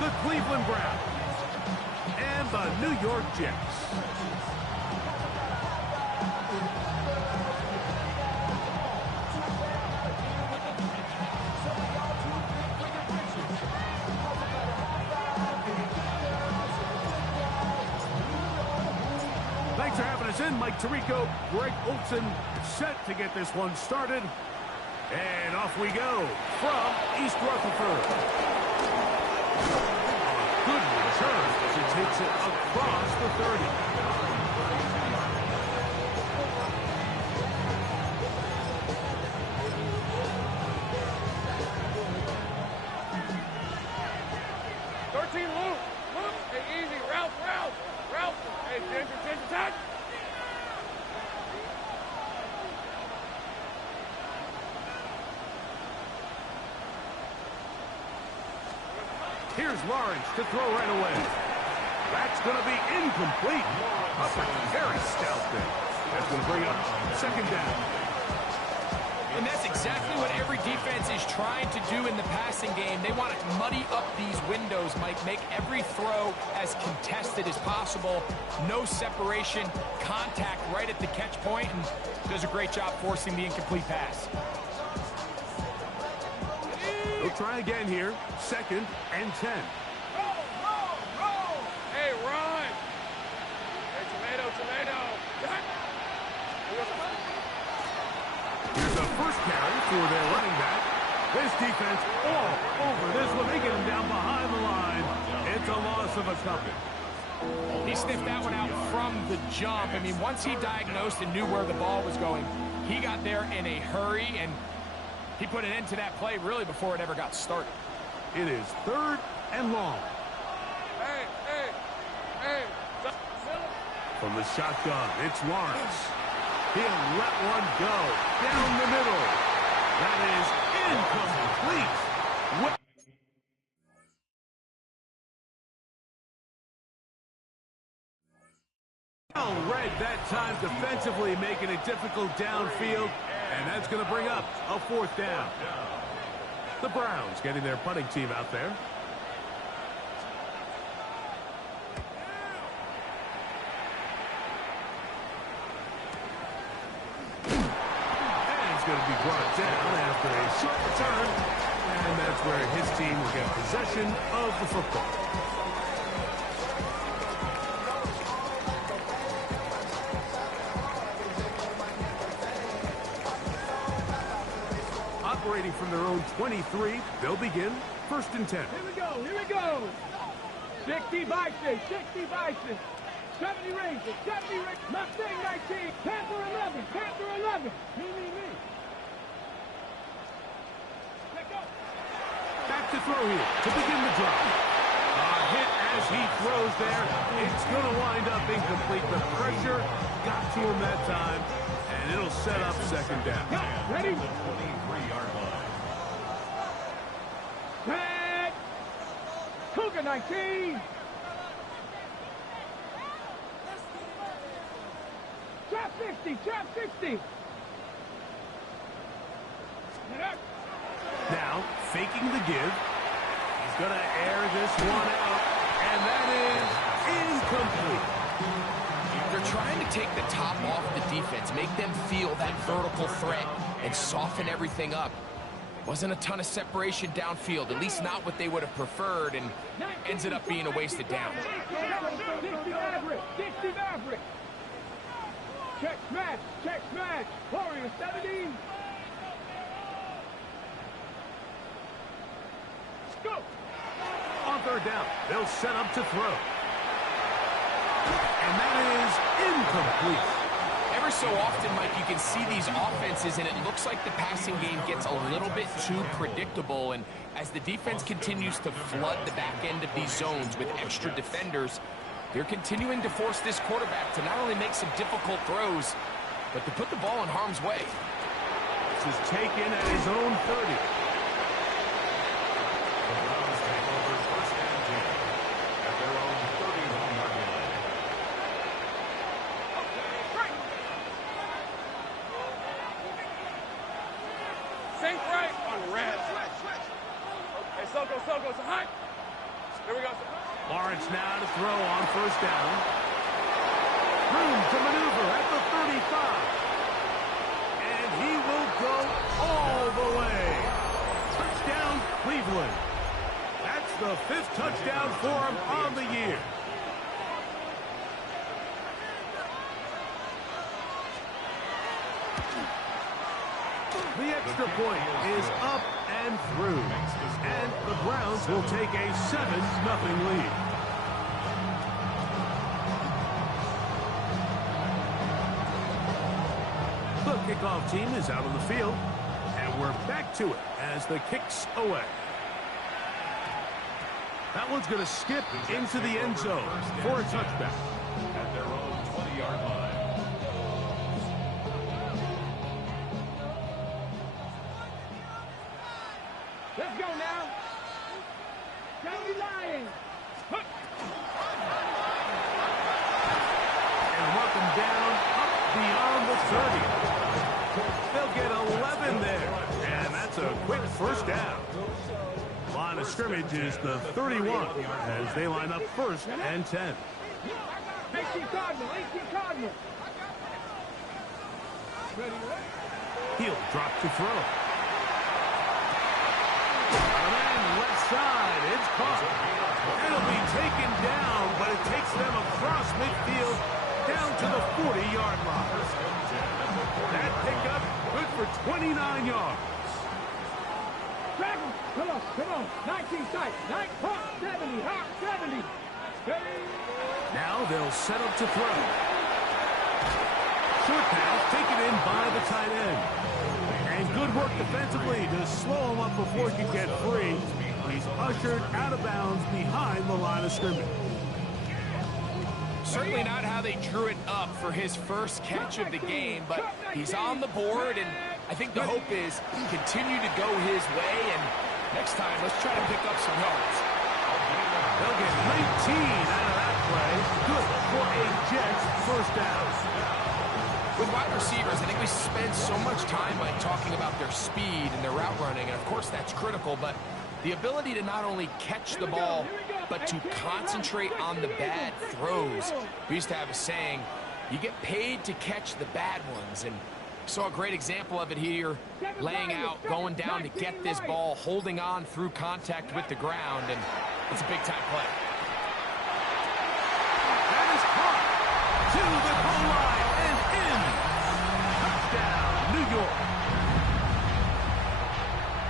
the Cleveland Browns, and the New York Jets. Thanks for having us in. Mike Tirico, Greg Olson, set to get this one started. And off we go from East Rutherford. A good return as he takes it across the 30. Hey, easy. Route. Hey, Ginger, touch. Here's Lawrence to throw right away. That's going to be incomplete. Up a very stout thing. That's going to bring up second down. And that's exactly what every defense is trying to do in the passing game. They want to muddy up these windows, Mike, make every throw as contested as possible. No separation, contact right at the catch point, and does a great job forcing the incomplete pass. They'll try again here. 2nd and 10. Roll. Hey, run. Hey, tomato. Here's a first carry for their running back. This defense all over this one. They get him down behind the line. It's a loss of a couple. He sniffed that one out from the jump. I mean, once he diagnosed and knew where the ball was going, he got there in a hurry, and he put an end to that play really before it ever got started. It is 3rd and long. Hey. From the shotgun, it's Lawrence. He'll let one go down the middle. That is incomplete. Well read that time defensively, making it difficult downfield, and that's going to bring up a 4th down. The Browns getting their punting team out there. Going to be brought down after a short return, and that's where his team will get possession of the football. Operating from their own 23, they'll begin 1st and 10. Here we go. 60 Bison. 70 Rangers. Mustang 19. Panther 11. Me. Back to throw here to begin the drive. A hit as he throws there. It's going to wind up incomplete. The pressure got to him that time, and it'll set up 2nd down. Ready? 23-yard line. Set. Cougar 19. Trap 60. Now, faking the give. He's going to air this one out, and that is incomplete. They're trying to take the top off the defense, make them feel that vertical threat, and soften everything up. Wasn't a ton of separation downfield, at least not what they would have preferred, and ends it up being a wasted down. 60 Maverick. Check smash. Warrior 17. Go. On 3rd down, they'll set up to throw. And that is incomplete. Ever so often, Mike, you can see these offenses, and it looks like the passing game gets a little bit too predictable. And as the defense continues to flood the back end of these zones with extra defenders, they're continuing to force this quarterback to not only make some difficult throws, but to put the ball in harm's way. This is taken at his own 30. Here we go. Lawrence now to throw on first down. Room to maneuver at the 35. And he will go all the way. Touchdown, Cleveland. That's the 5th touchdown for him on the year. The extra point is up and through. And the Browns will take a 7-0 lead. The kickoff team is out on the field. And we're back to it as the kick's away. That one's going to skip into the end zone for a touchback. At their own 20-yard line. Let's go now. County Lions. And work them down up beyond the 30. They'll get 11 there. And that's a quick first down. Line of scrimmage is the 31 as they line up 1st and 10. 18 Cardinal, 18 Cardinal. Ready, ready. He'll drop to throw. And then left side, it's caught. It'll be taken down, but it takes them across midfield down to the 40-yard line. That pickup good for 29 yards. Drag him. Come on. 19 sight. 70, hot 70. Now they'll set up to throw. Short pass taken in by the tight end. And good work defensively to slow him up before he can get free. He's ushered out of bounds behind the line of scrimmage. Certainly not how they drew it up for his first catch of the game, but he's on the board, and I think the hope is continue to go his way, and next time, let's try to pick up some yards. They'll get 19 out of that play. Good for a Jets first down. With wide receivers, I think we spend so much time by talking about their speed and their route running, and of course that's critical, but the ability to not only catch the ball, but to concentrate on the bad throws. We used to have a saying, you get paid to catch the bad ones, and saw a great example of it here, laying out, going down to get this ball, holding on through contact with the ground, and it's a big-time play. That is caught to the goal line and in. Touchdown, New York.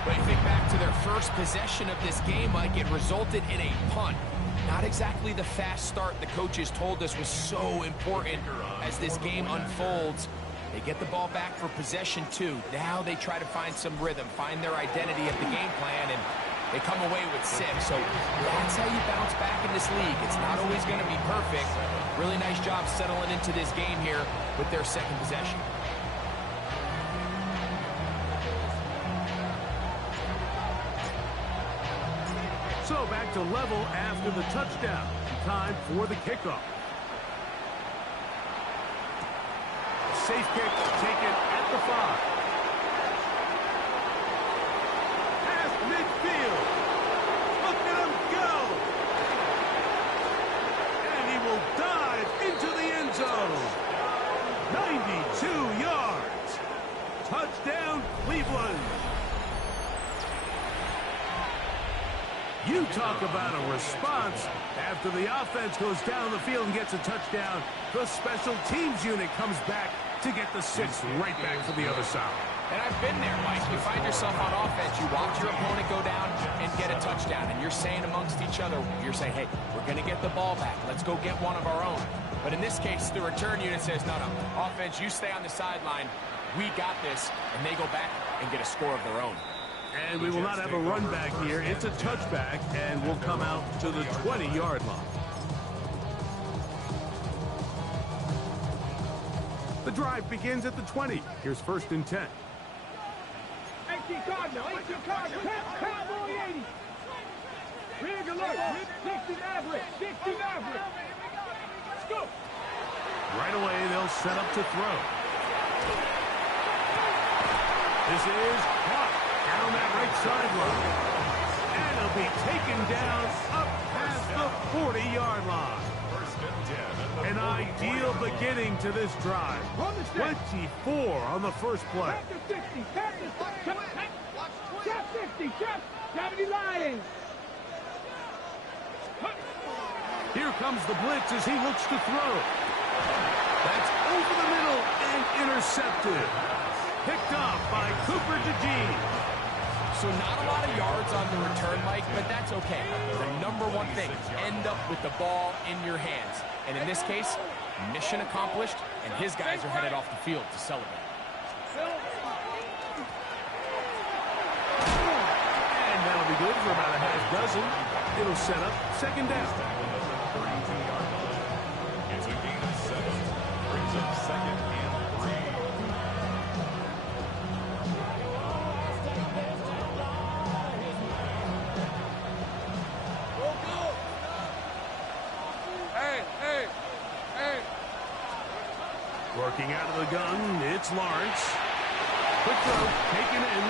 But you think back to their first possession of this game, Mike, it resulted in a punt. Not exactly the fast start the coaches told us was so important as this game unfolds. They get the ball back for possession 2. Now they try to find some rhythm, find their identity of the game plan, and they come away with 6. So that's how you bounce back in this league. It's not always going to be perfect. Really nice job settling into this game here with their second possession. So back to level after the touchdown. Time for the kickoff. Safe kick taken at the 5. Past midfield. Look at him go. And he will dive into the end zone. 92 yards. Touchdown, Cleveland. You talk about a response. After the offense goes down the field and gets a touchdown, the special teams unit comes back to get the 6 right back to the other side. And I've been there, Mike. You find yourself on offense, you watch your opponent go down and get a touchdown, and you're saying amongst each other, you're saying, hey, we're going to get the ball back. Let's go get one of our own. But in this case, the return unit says, no, offense, you stay on the sideline. We got this, and they go back and get a score of their own. And we will not have a run back here. It's a touchback, and we'll come out to the 20-yard line. The drive begins at the 20. Here's 1st and 10. 18 Cardinal, 18 Cardinal. Cowboy 80. Big alert. 60 Maverick. 60 Maverick. Let's go. Right away, they'll set up to throw. This is caught down that right sideline. And it'll be taken down up past 40-yard line. First and 10 at the An 40. ideal beginning to this drive. 24 on the first play. Back to 60. Back to 60. Chop. 70 Lions. Here comes the blitz as he looks to throw. That's over the middle and intercepted. Picked off by Cooper DeJean. So not a lot of yards on the return, Mike, but that's okay. The number one thing, end up with the ball in your hands. And in this case, mission accomplished, and his guys are headed off the field to celebrate. And that'll be good for about a half dozen. It'll set up second down. It's a gain of 7. Brings up second and 3. Working out of the gun, it's Lawrence. Quick throw, taken in,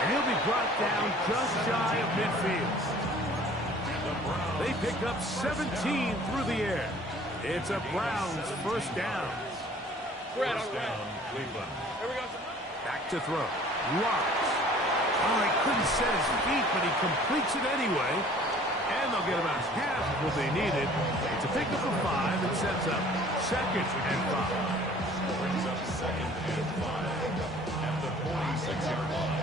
and he'll be brought down just shy of midfield. They pick up 17 through the air. It's a Browns first down. First down, Cleveland. Back to throw. Lawrence. Oh, he couldn't set his feet, but he completes it anyway. And they'll get about half of what they needed. It's a pickup of 5 and sets up second and 5. Brings up second and 5 at the 46-yard line.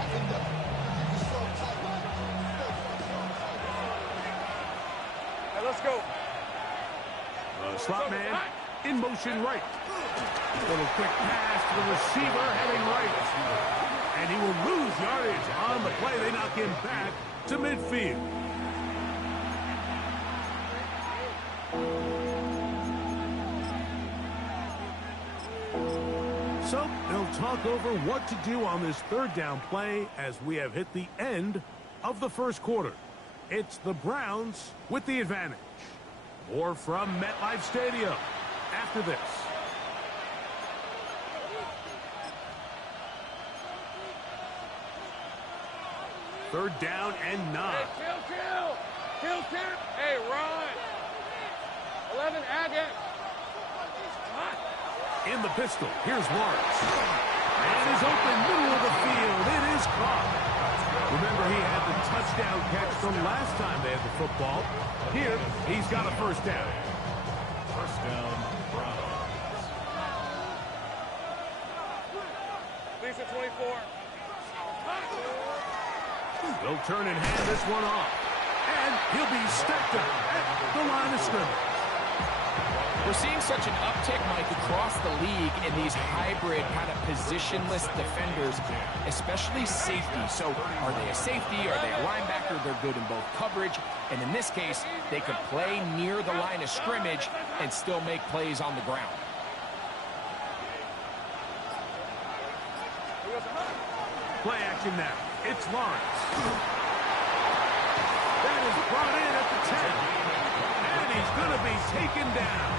Let's go. The slot man in motion right. Little quick pass to the receiver heading right. And he will lose yardage on the play. They knock him back to midfield. So they'll talk over what to do on this third down play as we have hit the end of the first quarter. It's the Browns with the advantage. More from MetLife Stadium after this. Third down and 9. Kill. Hey, run. 11, again. In the pistol, here's Lawrence. And is open middle of the field. It is caught. Remember, he had the touchdown catch from last time they had the football. Here, he's got a first down. First down, Browns. Lisa 24. They'll turn and hand this one off. And he'll be stepped up at the line of scrimmage. We're seeing such an uptick, Mike, across the league in these hybrid kind of positionless defenders, especially safety. So are they a safety? Are they a linebacker? They're good in both coverage. And in this case, they can play near the line of scrimmage and still make plays on the ground. Play action now. It's Lawrence. That is brought in at the 10. And he's going to be taken down.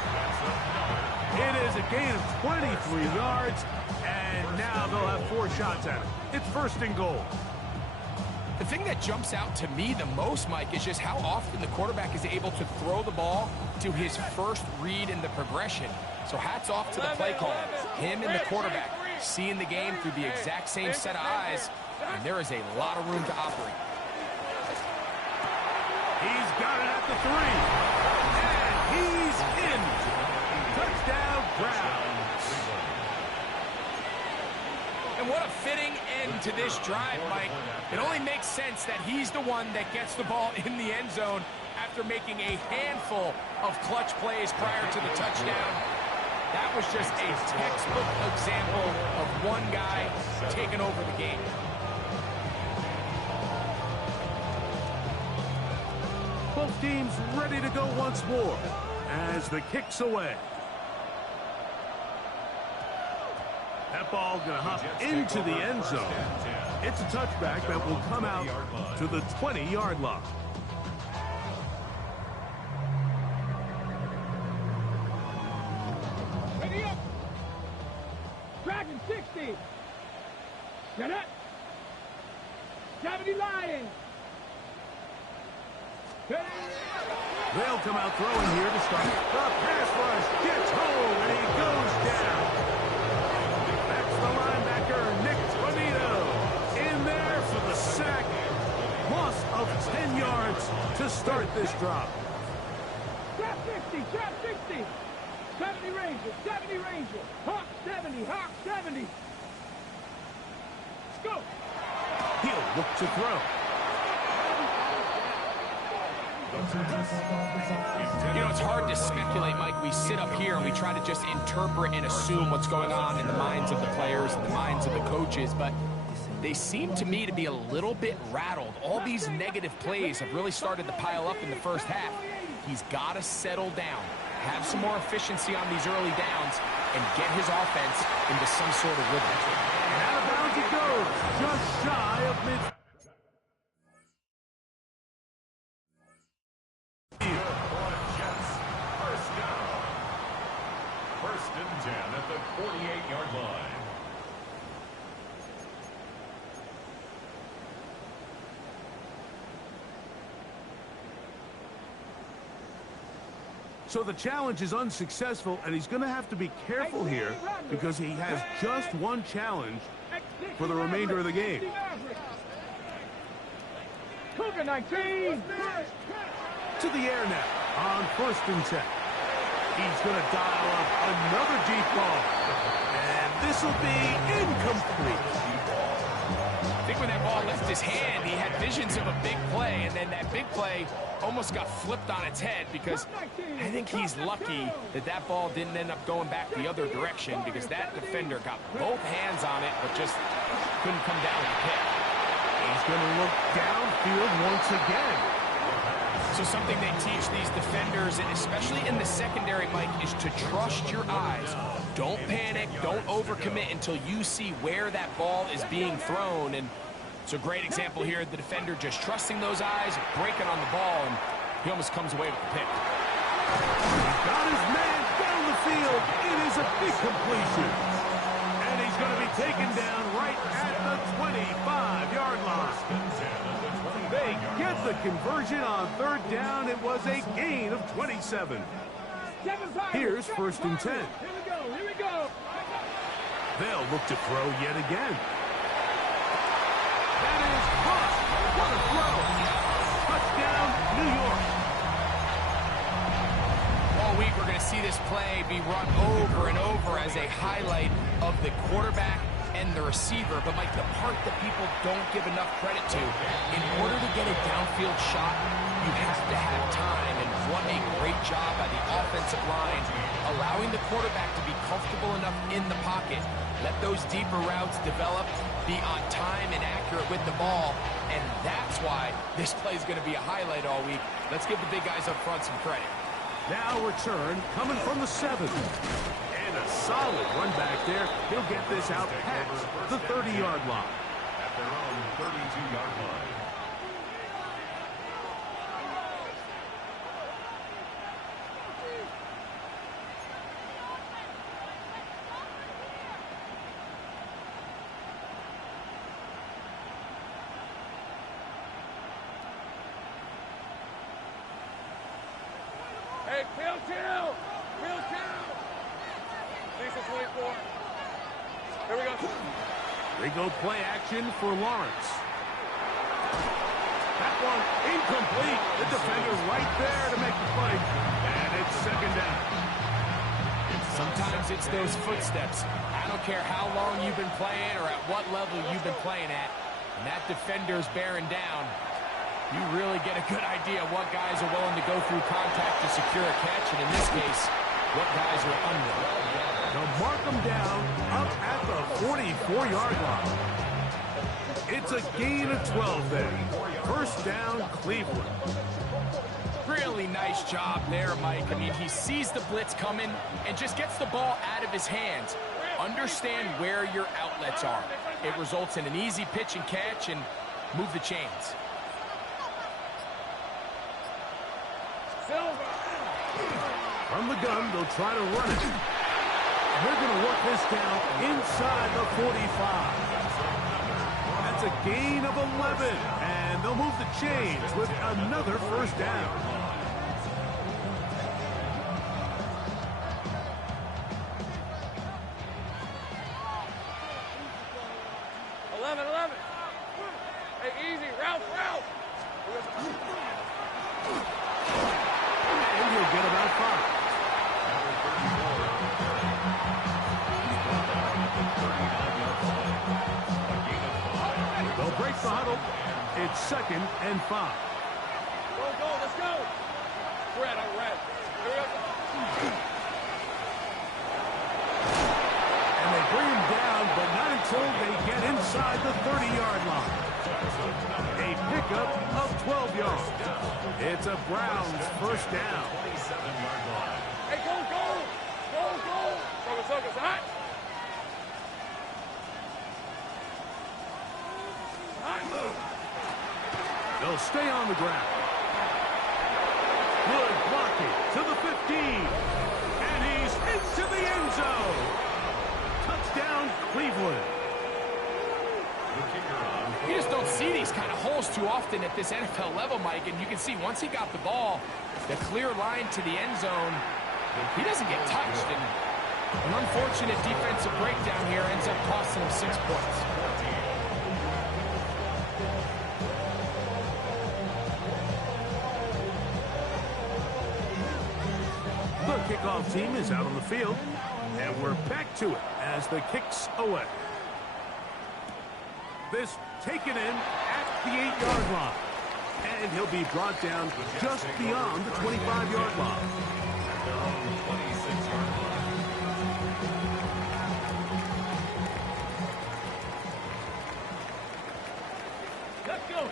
It is a gain of 23 yards, and now they'll have 4 shots at it. It's first and goal. The thing that jumps out to me the most, Mike, is just how often the quarterback is able to throw the ball to his first read in the progression. So hats off to the play caller. Him and the quarterback seeing the game through the exact same set of eyes, and there is a lot of room to operate. He's got it at the 3. And he's in. Touchdown, Browns. And what a fitting end to this drive, Mike. It only makes sense that he's the one that gets the ball in the end zone after making a handful of clutch plays prior to the touchdown. That was just a textbook example of one guy taking over the game. Both teams ready to go once more as the kick's away. That ball going to hop into the end zone. It's a touchback that will come out to the 20-yard line. Ready up. Dragon 60. Get up. 70 Lions. They'll come out throwing here to start. The pass rush gets home, and he goes down. That's the linebacker, Nick Bonito, in there for the sack. Loss of 10 yards to start this drop. Trap 60, trap 60. 70 Ranger, 70 Ranger. Hawk 70, Hawk 70. Let's go. He'll look to throw. You know, it's hard to speculate, Mike. We sit up here and we try to just interpret and assume what's going on in the minds of the players and the minds of the coaches, but they seem to me to be a little bit rattled. All these negative plays have really started to pile up in the first half. He's got to settle down, have some more efficiency on these early downs, and get his offense into some sort of rhythm. And out of bounds it goes, just shy of mid. First and 10 at the 48-yard line. So the challenge is unsuccessful, and he's going to have to be careful here because he has just one challenge for the remainder of the game. Cougar 19. To the air now on first and 10. He's going to dial up another deep ball. And this will be incomplete. I think when that ball left his hand, he had visions of a big play, and then that big play almost got flipped on its head because I think he's lucky that that ball didn't end up going back the other direction because that defender got both hands on it but just couldn't come down with the pick. He's going to look downfield once again. So something they teach these defenders, and especially in the secondary, Mike, is to trust your eyes. Don't panic, don't overcommit until you see where that ball is being thrown. And it's a great example here, the defender just trusting those eyes, breaking on the ball, and he almost comes away with the pick. Got his man down the field. It is a big completion. And he's going to be taken down right at the 25-yard line. They get the conversion on third down. It was a gain of 27. Here's first and 10. Here we go, here we go. They'll look to throw yet again. That is caught. What a throw. Touchdown, New York. All week we're going to see this play be run over and over as a highlight of the quarterback and the receiver, but Mike, the part that people don't give enough credit to, in order to get a downfield shot, you have to have time, and what a great job by the offensive line, allowing the quarterback to be comfortable enough in the pocket, let those deeper routes develop, be on time and accurate with the ball, and that's why this play is going to be a highlight all week. Let's give the big guys up front some credit. Now return coming from the 7. And a solid run back there. He'll get this out past the 30-yard line. At their own 32-yard line. Hey, Phil Till! Phil Till! Diesel 24. Here we go. They go play action for Lawrence. That one incomplete. The defender right there to make the play. And it's second down. Sometimes it's those footsteps. I don't care how long you've been playing or at what level you've been playing at. And that defender's bearing down. You really get a good idea of what guys are willing to go through contact to secure a catch, and in this case, what guys are under. They'll mark them down up at the 44-yard line. It's a gain of 12 then. First down, Cleveland. Really nice job there, Mike. I mean, he sees the blitz coming and just gets the ball out of his hands. Understand where your outlets are. It results in an easy pitch and catch and move the chains. From the gun, they'll try to run it. They're going to work this down inside the 45. That's a gain of 11, and they'll move the chains with another first down. 25. Go, let's go. Red on red. And they bring him down, but not until they get inside the 30-yard line. A pickup of 12 yards. It's a Browns first down. Hey, go. Focus, hot. They'll stay on the ground. Good blocking to the 15. And he's into the end zone. Touchdown, Cleveland. You just don't see these kind of holes too often at this NFL level, Mike. And you can see once he got the ball, the clear line to the end zone, he doesn't get touched. And an unfortunate defensive breakdown here ends up costing him 6 points. The kickoff team is out on the field, and we're back to it as the kick's away. This taken in at the 8-yard line, and he'll be brought down just beyond the 25-yard line. Let's go.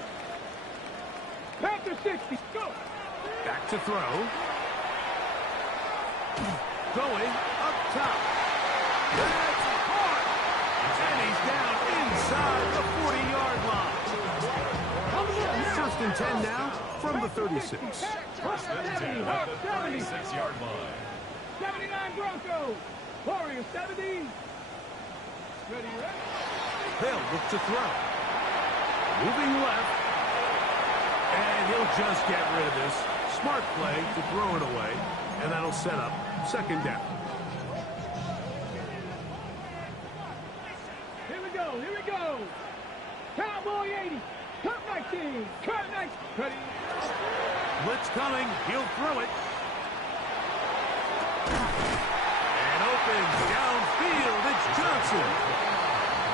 Panther 60, go. Back to throw. Going up top. That's hard. And he's down inside the 40-yard line. First and 10 now from the 36. First and 10 at the 36-yard line. 79 Broncos. Warriors 70. Ready? They'll look to throw. Moving left. And he'll just get rid of this. Smart play to throw it away. And that'll set up second down. Here we go. Cowboy 80. Cut 19. Cut 19. Ready? Blitz coming. He'll throw it. And open downfield. It's Johnson.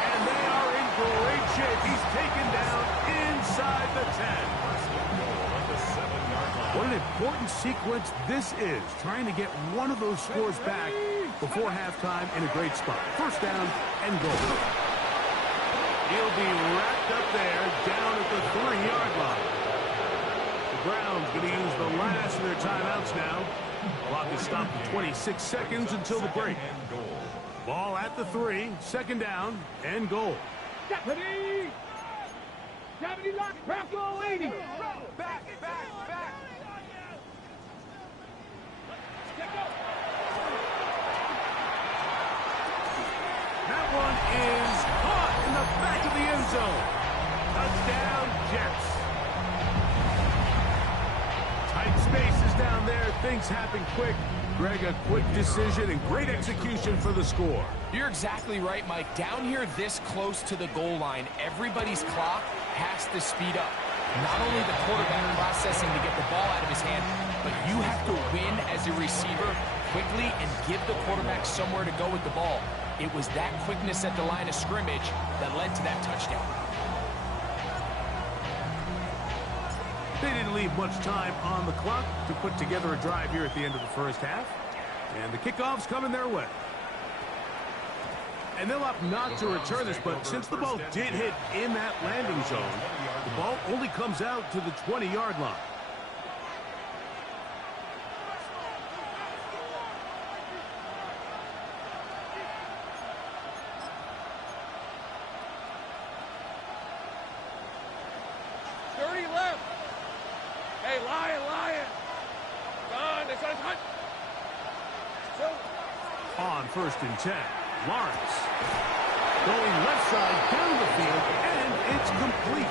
And they are in great shape. He's taken down inside the 10. What an important sequence this is, trying to get one of those scores back before halftime in a great spot. First down and goal. He'll be wrapped up there down at the 3-yard line. The Browns going to use the last of their timeouts now. The clock is stopped at 26 seconds until the break. Ball at the 3, second down and goal. Ready? 70 line. Bronco 80. Back. That one is caught in the back of the end zone. Touchdown, Jets. Tight spaces down there. Things happen quick. Greg, a quick decision and great execution for the score. You're exactly right, Mike. Down here this close to the goal line, everybody's clock has to speed up. Not only the quarterback processing to get the ball out of his hand, but you have to win as a receiver quickly and give the quarterback somewhere to go with the ball. It was that quickness at the line of scrimmage that led to that touchdown. They didn't leave much time on the clock to put together a drive here at the end of the first half. And the kickoff's coming their way. And they'll opt not to return this, but since the ball did hit in that landing zone, the ball only comes out to the 20-yard line. Hey, Lion. Run, it's on. On first and 10, Lawrence going left side down the field, and it's complete.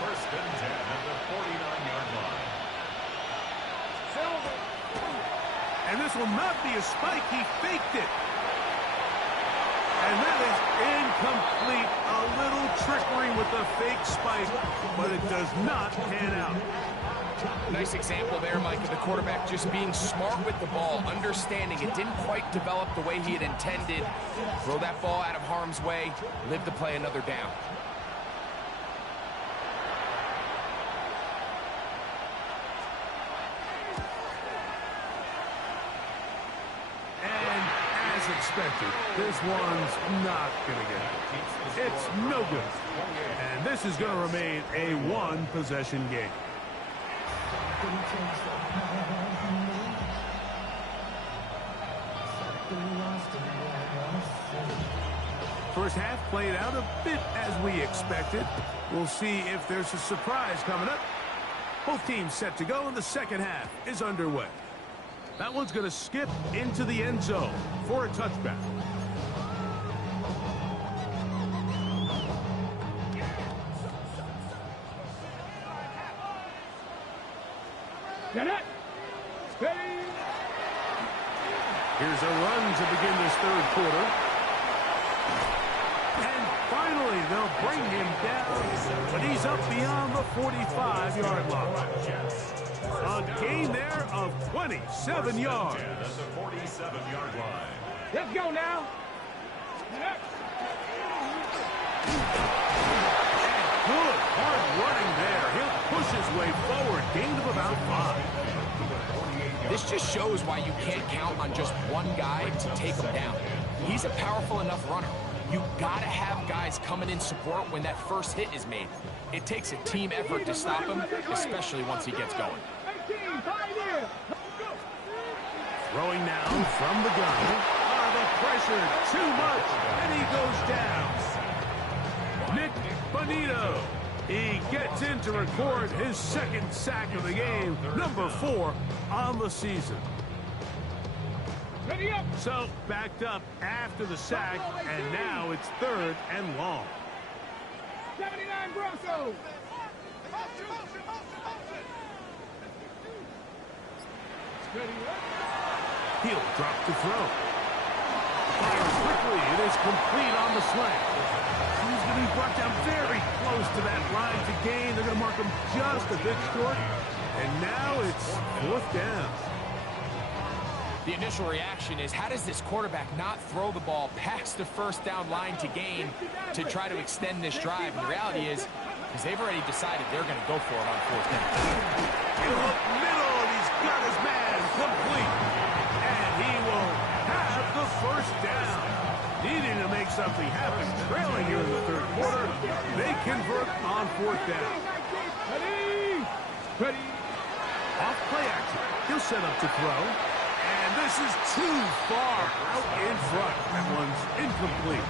First and 10 at the 49-yard line. And this will not be a spike. He faked it. And that is incomplete. A little trickery with the fake spike, but it does not pan out. Nice example there, Mike, of the quarterback just being smart with the ball, understanding it didn't quite develop the way he had intended. Throw that ball out of harm's way, live to play another down. And as expected, this one's not going to get it. It's no good. And this is going to remain a one-possession game. First half played out a bit as we expected. We'll see if there's a surprise coming up. Both teams set to go, and the second half is underway. That one's going to skip into the end zone for a touchback. Get it. Steady. Here's a run to begin this third quarter. And finally, they'll bring him down, but he's up beyond the 45-yard line. A gain there of 27 yards. At the 47-yard line. Let's go now. Good hard running there. He'll push his way forward. Gain of about 5. This just shows why you can't count on just one guy to take him down. He's a powerful enough runner. You gotta have guys coming in support when that first hit is made. It takes a team effort to stop him, especially once he gets going. Throwing now from the gun. The pressure too much, and he goes down. Nick Bonito. He gets in to record his second sack of the game, number 4 on the season. Ready up. So backed up after the sack, and now it's 3rd and long. 79 Broncos. He'll drop to throw. Fires quickly. It is complete on the slant. He's going to be brought down very close to that line to gain. They're going to mark him just a bit short. And now it's 4th down. The initial reaction is, how does this quarterback not throw the ball past the first down line to gain to try to extend this drive? And the reality is they've already decided they're going to go for it on 4th down. In the middle, and he's got his man complete. And he will have the first down. Needing to make something happen. Trailing here in the 3rd quarter. They convert on 4th down. Ready. Off play action. He'll set up to throw. And this is too far out in front. That one's incomplete.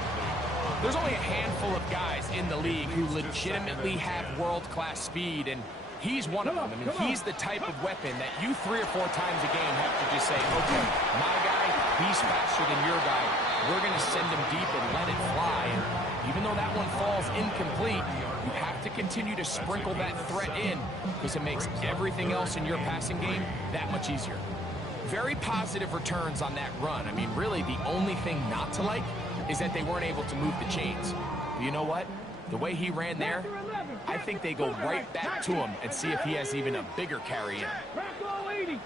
There's only a handful of guys in the league who legitimately have world-class speed, and he's one of them. I mean, he's the type of weapon that you 3 or 4 times a game have to just say, okay, my guy, he's faster than your guy. We're going to send him deep and let it fly. And even though that one falls incomplete, you have to continue to sprinkle that threat in because it makes everything else in your passing game that much easier. Very positive returns on that run. I mean, really, the only thing not to like is that they weren't able to move the chains. But you know what? The way he ran there, I think they go right back to him and see if he has even a bigger carry in. Bronco 80.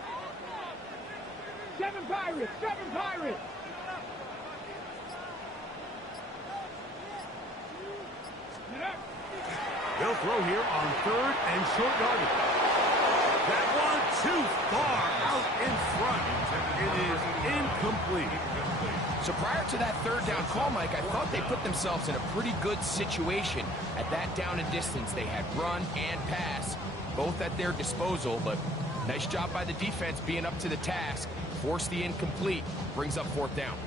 7 Pirates. 7 Pirates. They'll throw here on 3rd and short yardage. That one too far out in front. It is incomplete. So prior to that 3rd down call, Mike, I thought they put themselves in a pretty good situation at that down and distance. They had run and pass, both at their disposal, but nice job by the defense being up to the task. Force the incomplete, brings up 4th down.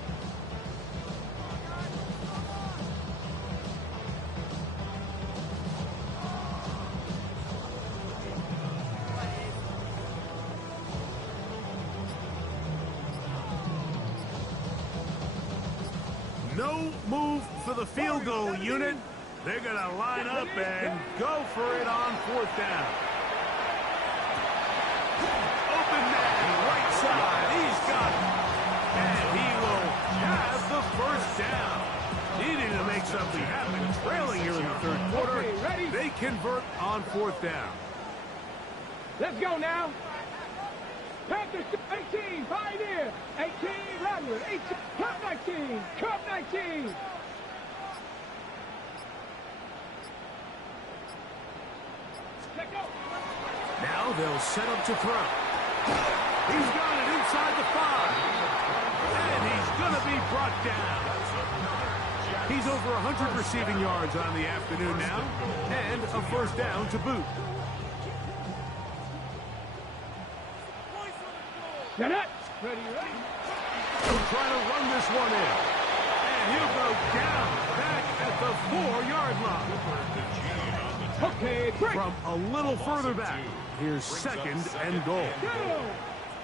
No move for the field goal unit. They're going to line up and go for it on 4th down. Open man, right side. He's got it. And he will have the first down. Needing to make something happen. Trailing here in the 3rd quarter. They convert on 4th down. Let's go now. Panthers 18, Pioneer. 18, Rattler. 18, Cup 19. Cup 19. Let go. Now they'll set up to throw. He's got it inside the 5. And he's going to be brought down. He's over 100 receiving yards on the afternoon now. And a first down to boot. Get it. Ready, ready. He'll try to run this one in. And he'll go down back at the 4-yard line. Okay, break. From a little further back, here's second and goal. Go.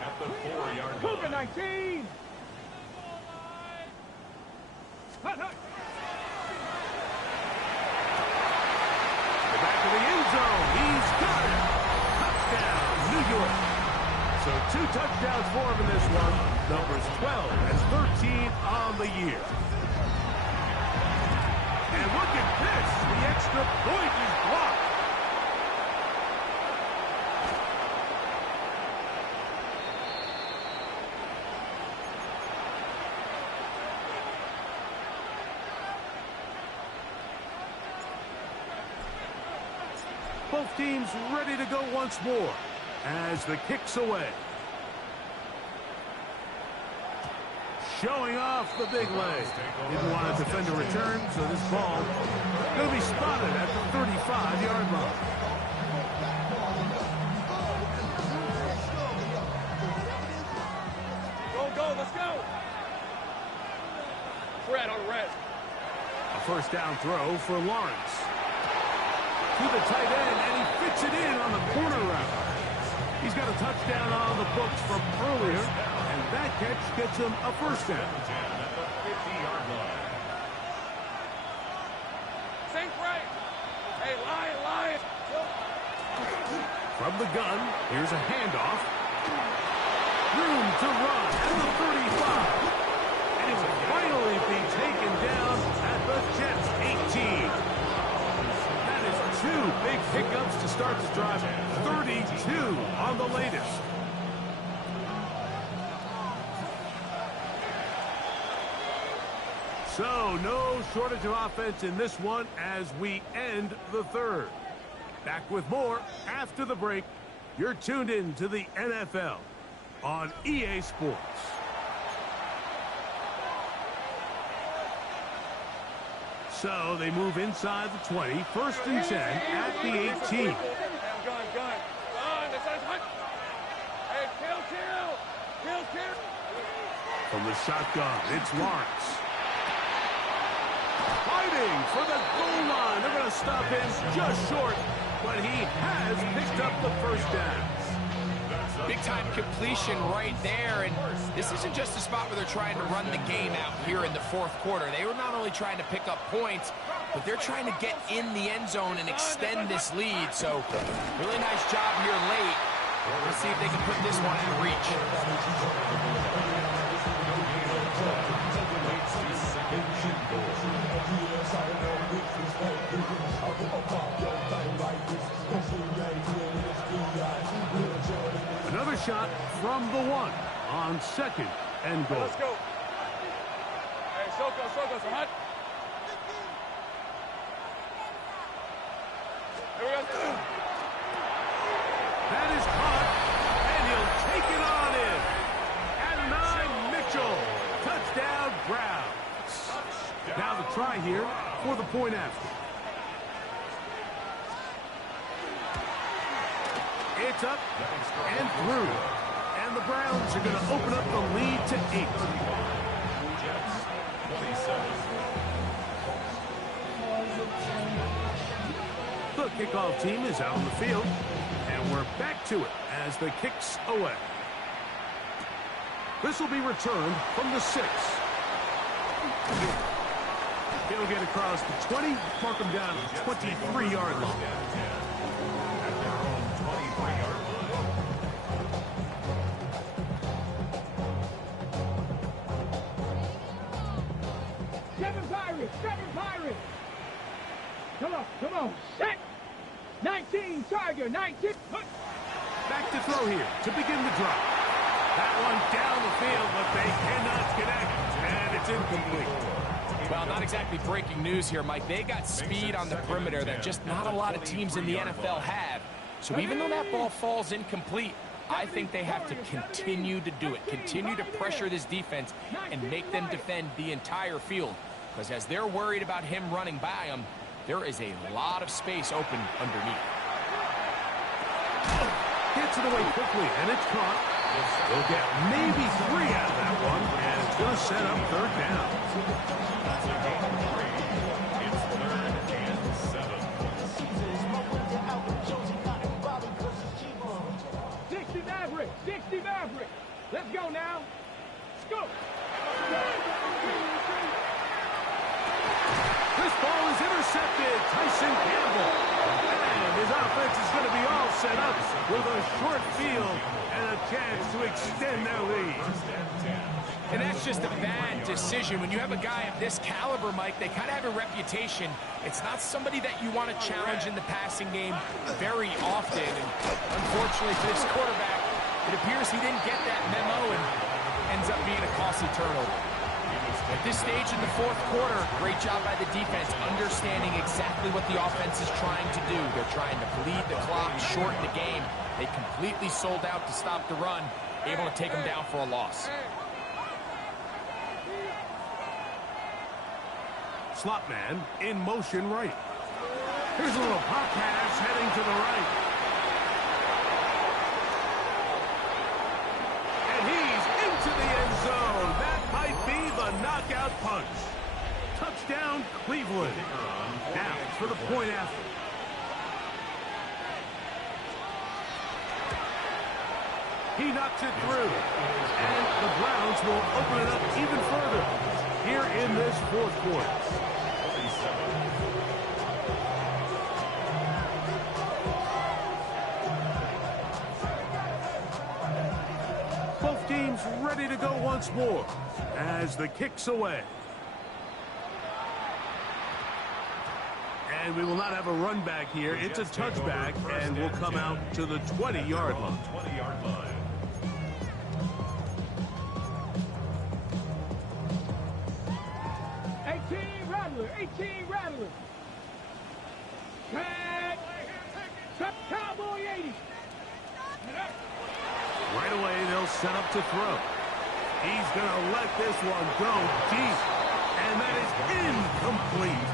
At the 4-yard Cougar line. 19. Hut, hut. The back of the end zone. He's got it. Touchdown, New York. So 2 touchdowns for him in this one. Numbers 12 and 13 on the year. And look at this. The extra point is blocked. Both teams ready to go once more as the kick's away. Showing off the big leg. Didn't want to defend a return, so this ball going to be spotted at the 35-yard line. Go, let's go. Red on red. A first down throw for Lawrence. To the tight end, and he fits it in on the corner route. He's got a touchdown on the books from earlier, and that catch gets him a first down. At the 50-yard line. Sink right. Hey, Lion. From the gun, here's a handoff. Room to run at the 35. And he will finally be taken down at the Jets 18. That is 2 big pickups to start the drive. 32 on the latest. So, no shortage of offense in this one as we end the third. Back with more after the break. You're tuned in to the NFL on EA Sports. So they move inside the 20, first and 10 at the 18. Gun. Hey, kill. From the shotgun, it's Lawrence. Fighting for the goal line. They're going to stop him just short, but he has picked up the first down. Big-time completion right there, and this isn't just a spot where they're trying to run the game out here in the fourth quarter. They were not only trying to pick up points, but they're trying to get in the end zone and extend this lead. So, really nice job here late. Let's see if they can put this one in reach. Another shot from the 1 on second and goal. Let's go. Hey, Soko, so hot. Here we go. That is caught, and he'll take it on in. And 9, Mitchell. Touchdown, Browns. Now the try here for the point after. It's up and through. And the Browns are going to open up the lead to 8. Jets 27. The kickoff team is out on the field, and we're back to it as the kick's away. This will be returned from the 6. He'll get across the 20, mark him down at the 23-yard line. At their own 23-yard line. Seven Pirates. Come on. Set. 19, Tiger, 19. Back to throw here to begin the drive. That one down the field, but they cannot connect, and it's incomplete. Well, not exactly breaking news here, Mike. They got speed on the perimeter that just not a lot of teams in the NFL have. So even though that ball falls incomplete, I think they have to continue to do it, continue to pressure this defense and make them defend the entire field. Because as they're worried about him running by them, there is a lot of space open underneath. Gets it away quickly, and it's caught. They'll get maybe 3 out of that one, and it's going to set up third down. It's 3rd and 7. 60 Maverick, 60 Maverick. Let's go now. Let's go. This ball is intercepted. Tyson Campbell. And his offense is going to be all set up with a short field and a chance to extend their lead. And that's just a bad decision. When you have a guy of this caliber, Mike, they kind of have a reputation. It's not somebody that you want to challenge in the passing game very often. And unfortunately for this quarterback, it appears he didn't get that memo and ends up being a costly turnover. At this stage in the fourth quarter, great job by the defense, understanding exactly what the offense is trying to do. They're trying to bleed the clock, shorten the game. They completely sold out to stop the run, able to take them down for a loss. Slot man in motion right. Here's a little pop pass heading to the right. And he's into the end zone. That might be the knockout punch. Touchdown, Cleveland. Now for the point after. He knocks it through. And the Browns will open it up even further here in this fourth quarter. Both teams ready to go once more as the kick's away. And we will not have a run back here. It's a touchback, and will come out to the 20-yard line. 20-yard line. 18 Rattler. Cowboy 80. Right away, they'll set up to throw. He's going to let this one go deep. And that is incomplete.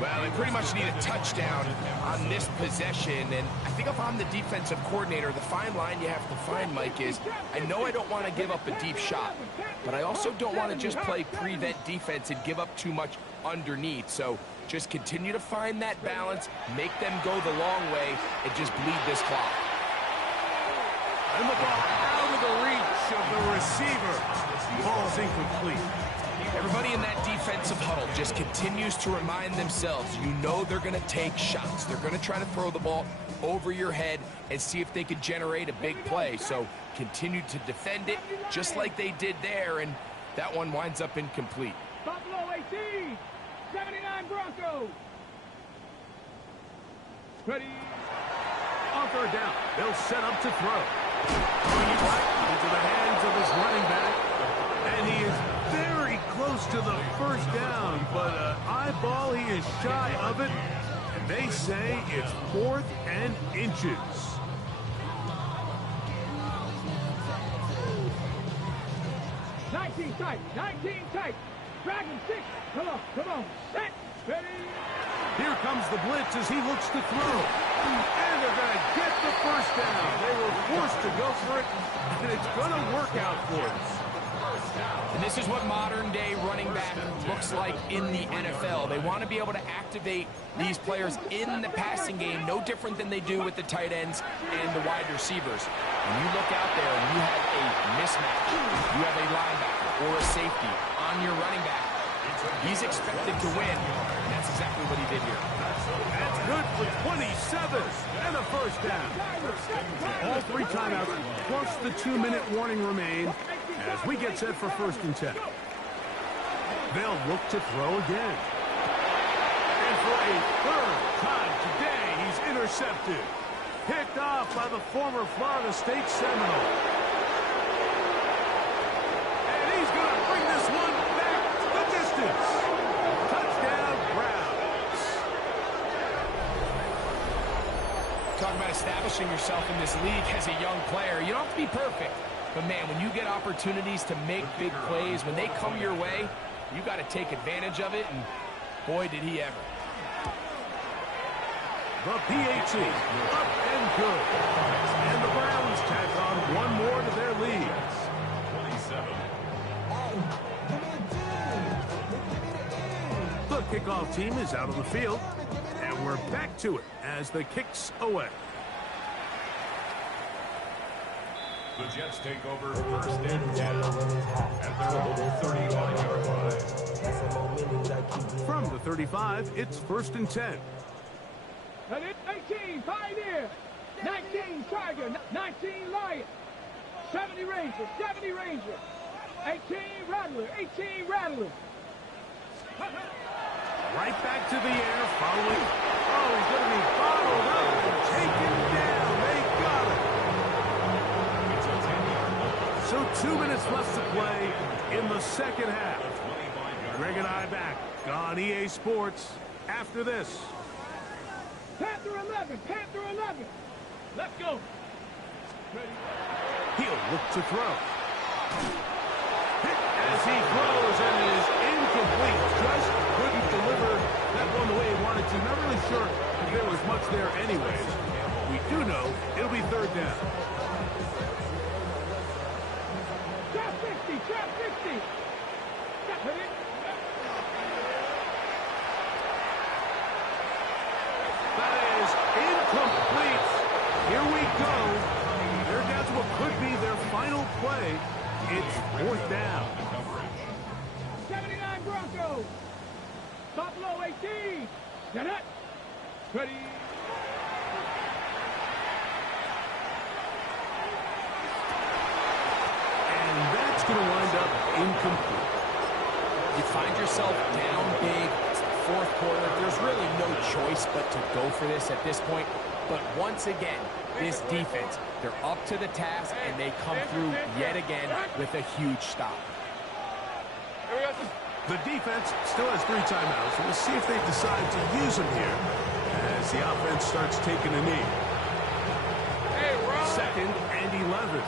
Well, they pretty much need a touchdown on this possession, and I think if I'm the defensive coordinator, the fine line you have to find, Mike, is I know I don't want to give up a deep shot, but I also don't want to just play prevent defense and give up too much underneath. So just continue to find that balance, make them go the long way, and just bleed this clock. And the ball out of the reach of the receiver. Ball's incomplete. Everybody in that defensive huddle just continues to remind themselves, you know they're going to take shots. They're going to try to throw the ball over your head and see if they can generate a big play. So continue to defend it just like they did there, and that one winds up incomplete. Buffalo 18, 79 Broncos. Ready. On third down, they'll set up to throw. Throwing it right into the hands of his running back. And he is very close to the first down, but eyeball, he is shy of it. And they say it's 4th and inches. Nineteen tight. Dragon 6. Come on. Set. Ready. Here comes the blitz as he looks to throw. And they're going to get the first down. They were forced to go for it, and it's going to work out for us. And this is what modern-day running back looks like in the NFL. They want to be able to activate these players in the passing game, no different than they do with the tight ends and the wide receivers. When you look out there and you have a mismatch, you have a linebacker or a safety on your running back, he's expected to win, and that's exactly what he did here. That's good for 27 and a first down. All 3 timeouts plus the 2-minute warning remain as we get set for 1st and 10. They'll look to throw again. And for a 3rd time today, he's intercepted. Picked off by the former Florida State Seminole. And he's going to bring this one back the distance. Touchdown, Browns. Talking about establishing yourself in this league as a young player. You don't have to be perfect. But, man, when you get opportunities to make big plays, when they come your way, you got to take advantage of it, and boy, did he ever. The PAT, up and good. And the Browns tack on one more to their lead. 27. The kickoff team is out on the field, and we're back to it as the kick's away. The Jets take over first and 10 at their own 35-yard line. From the 35, it's first and 10. 18, Pioneer. 19, Tiger. 19, Lion. 70, Ranger. 70, Ranger. 18, Rattler. 18, Rattler. Right back to the air, following. Oh, he's going to be followed up and taken down. They got it. So 2 minutes left to play in the second half. Greg and I back on EA Sports after this. Panther 11, Panther 11. Let's go. Ready. He'll look to throw. Hit as he throws, and it is incomplete. Just couldn't deliver that one the way he wanted to. Not really sure if there was much there anyways. We do know it'll be third down. Trap 60, trap 60. Hit it. That is incomplete. Here we go. They're down to what could be their final play. It's fourth down. 79 Broncos. Top low 18. Get it. Ready. And that's going to wind up incomplete. You find yourself down big, fourth quarter. There's really no choice but to go for this at this point. But once again, this defense, they're up to the task, and they come through yet again with a huge stop. The defense still has 3 timeouts. We'll see if they decide to use them here as the offense starts taking a knee. Second and 11.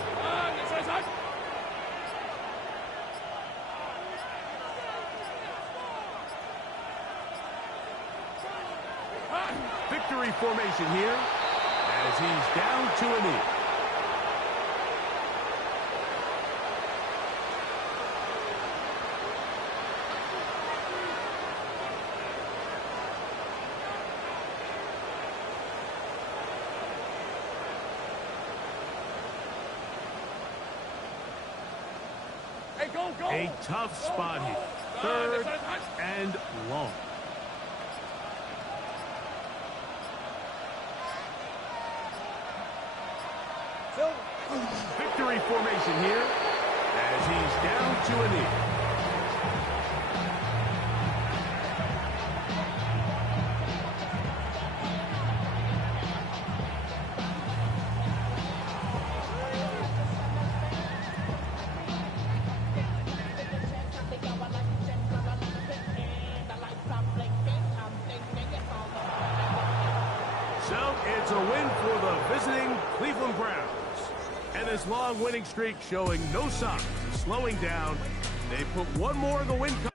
Victory formation here as he's down to a knee. A tough spot here. Third and long. Victory formation here as he's down to a knee. So it's a win for the visiting Cleveland Browns. And this long winning streak showing no signs of slowing down. They put one more in the win column.